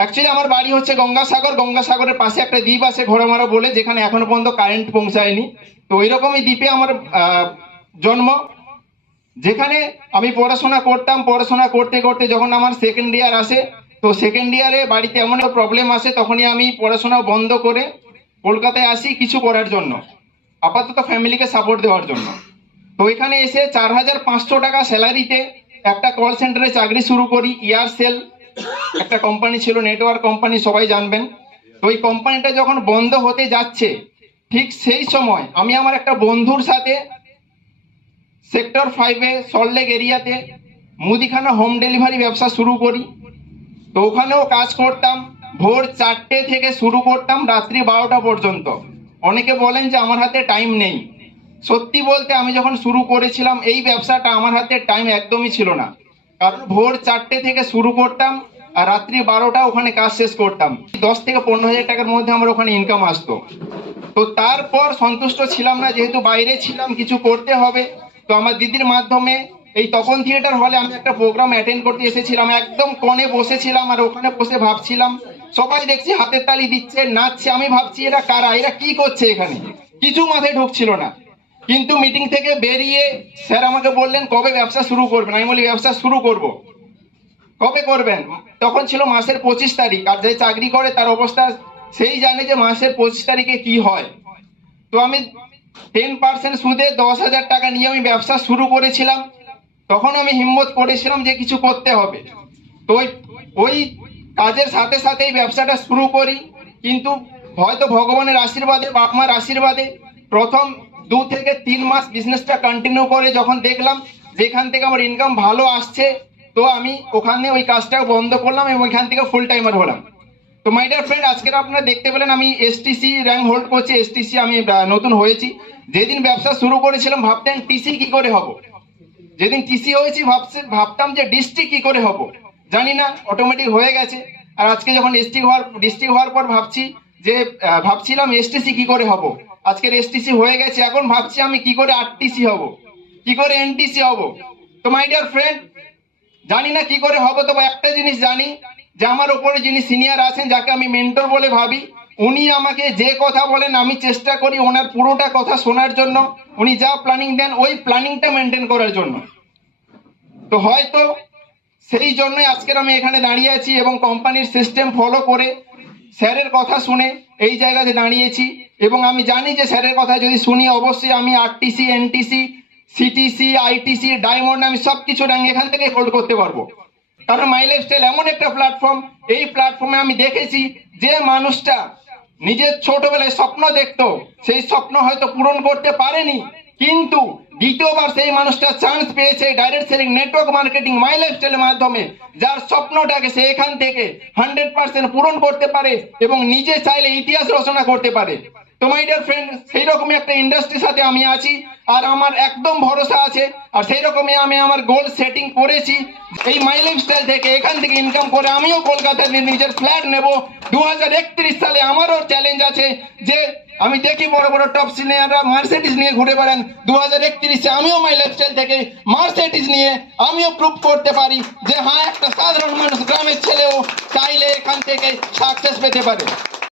Actually আমার বাড়ি হচ্ছে গঙ্গাসাগর। গঙ্গাসাগরের পাশে একটা দ্বীপ আছে ঘোড়ামারা বলে, যেখানে এখনো পর্যন্ত কারেন্ট পৌঁছায়নি। তো ওই রকমই দ্বীপে আমার জন্ম, যেখানে আমি পড়াশোনা করতাম। পড়াশোনা করতে করতে যখন আমার সেকেন্ড ইয়ার আসে, তো সেকেন্ড ইয়ারে বাড়িতে এমন একটা প্রবলেম আসে, তখনই আমি পড়াশোনা বন্ধ করে কলকাতায় আসি কিছু করার জন্য, আপাতত ফ্যামিলিকে সাপোর্ট দেওয়ার জন্য। তো এখানে এসে 4,500 টাকা স্যালারিতে একটা কল সেন্টারে চাকরি শুরু করি। এয়ারসেল একটা কোম্পানি ছিল, নেটওয়ার্ক কোম্পানি, সবাই জানবেন। তো ওই কোম্পানিটা যখন বন্ধ হতে যাচ্ছে, ঠিক সেই সময় আমি আমার একটা বন্ধুর সাথে সেক্টর 5-এ সল্টলেক এরিয়াতে মুদিখানা হোম ডেলিভারি ব্যবসা শুরু করি। তো ওখানেও কাজ করতাম, ভোর 4টে থেকে শুরু করতাম রাত্রি 12টা পর্যন্ত। অনেকে বলেন যে আমার হাতে টাইম নেই। সত্যি বলতে আমি যখন শুরু করেছিলাম এই ব্যবসাটা, আমার হাতে টাইম একদমই ছিল না। কারণ ভোর 4টে থেকে শুরু করতাম আর রাত্রি 12টা ওখানে কাজ শেষ করতাম। 10 থেকে 15,000 টাকার মধ্যে আমার ওখানে ইনকাম আসতো। তো তারপর সন্তুষ্ট ছিলাম না, যেহেতু বাইরে ছিলাম, কিছু করতে হবে। তো আমার দিদির মাধ্যমে এই তপন থিয়েটার হলে আমি একটা প্রোগ্রাম অ্যাটেন্ড করতে এসেছিলাম। একদম কোণে বসেছিলাম আর ওখানে বসে ভাবছিলাম, সবাই দেখছি হাতের তালি দিচ্ছে, নাচছে। আমি ভাবছি এরা কারা, এরা কি করছে এখানে, কিছু মাথায় ঢুকছিল না। কিন্তু মিটিং থেকে বেরিয়ে স্যার আমাকে বললেন, কবে ব্যবসা শুরু করবেন? আমি বলি, ব্যবসা শুরু করব। কবে করবেন? তখন ছিল মাসের 25 তারিখ। আর যে চাকরি করে তার অবস্থা সেই জানে যে মাসের 25 তারিখে কি হয়। তো আমি 10% সুদে 10,000 টাকা নিয়ে আমি ব্যবসা শুরু করেছিলাম। তখন আমি হিম্মত করেছিলাম যে কিছু করতে হবে। তো ওই কাজের সাথে সাথে এই ব্যবসাটা শুরু করি। কিন্তু হয়তো ভগবানের আশীর্বাদে, বাপ মার আশীর্বাদে প্রথম 2 থেকে 3 মাস বিজনেসটা কন্টিনিউ করে যখন দেখলাম যেখান থেকে আমার ইনকাম ভালো আসছে, তো আমি ওখানে ওই কাজটা বন্ধ করলাম এবং ওইখান থেকে ফুল টাইমার হলাম। তো মাই ডিয়ার ফ্রেন্ড, আজকের আপনারা দেখতে পেলেন আমি এসটিসি র্যাঙ্ক হোল্ড করছি। এসটিসি আমি নতুন হয়েছি। যেদিন ব্যবসা শুরু করেছিলাম ভাবতেন টিসি কি করে হব, যেদিন টিসি হয়েছি ভাবতাম যে ডিস্ট্রিক্ট কি করে হব, জানি না, অটোমেটিক হয়ে গেছে। আর আজকে যখন ডিস্ট্রিক্ট হওয়ার পর ভাবছি যে ভাবছিলাম এসটিসি কি করে হব, আজকের এসটিসি হয়ে গেছে। এখন ভাবছি আমি কি করে আরটিসি হব, কি করে এনটিসি হব। তো মাই ডিয়ার ফ্রেন্ড, জানি না কি করে হবে, তবে একটা জিনিস জানি যে আমার উপরে যিনি সিনিয়র আছেন, যাকে আমি মেন্টর বলে ভাবি, উনি আমাকে যে কথা বলেন আমি চেষ্টা করি ওনার পুরোটা কথা শোনার জন্য। উনি যা প্ল্যানিং দেন ওই প্ল্যানিংটা মেনটেন করার জন্য। তো হয়তো সেই জন্যই আজকের আমি এখানে দাঁড়িয়ে আছি এবং কোম্পানির সিস্টেম ফলো করে স্যারের কথা শুনে এই জায়গাতে দাঁড়িয়েছি। এবং আমি জানি যে স্যারের কথা যদি শুনি, অবশ্যই আমি RTC, NTC, CTC, ITC, diamond, আমি সব কিছু র্যাঙ্ক এখান থেকে হোল্ড করতে পারবো। কারণ মাই লাইফস্টাইল এমন একটা প্ল্যাটফর্ম, এই প্ল্যাটফর্মে আমি দেখেছি যে মানুষটা নিজের ছোটবেলায় স্বপ্ন দেখতো, সেই স্বপ্ন হয়তো পূরণ করতে পারেনি, কিন্তু দ্বিতীয়বার সেই মানুষটা চান্স পেয়েছে ডাইরেক্ট সেলিং, নেটওয়ার্ক মার্কেটিং, মাই লাইফস্টাইলের মাধ্যমে, যার স্বপ্নটাকে সে এখান থেকে 100% পূরণ করতে পারে এবং নিজে চাইলে ইতিহাস রচনা করতে পারে। তো মাই ডিয়ার ফ্রেন্ড, সেই রকমই একটা ইন্ডাস্ট্রির সাথে আমি আছি আর আমার একদম ভরসা আছে। আর সেই রকমই আমি আমার গোল সেটিং করেছি, এই মাই লাইফস্টাইল থেকে, এখান থেকে ইনকাম করে আমিও কলকাতায় নিজের ফ্ল্যাট নেব 2031 সালে। আমারও চ্যালেঞ্জ আছে যে আমি দেখি বড় বড় টপ সিনিয়ররা মার্সিডিজ নিয়ে ঘুরে বেড়ান, 2031-এ আমিও মাই লাইফস্টাইল থেকে মার্সিডিজ নিয়ে আমিও প্রুভ করতে পারি যে হ্যাঁ, একটা সাধারণ মানুষ, গ্রামের ছেলেও চাইলে এখান থেকে সাকসেস পেতে পারে।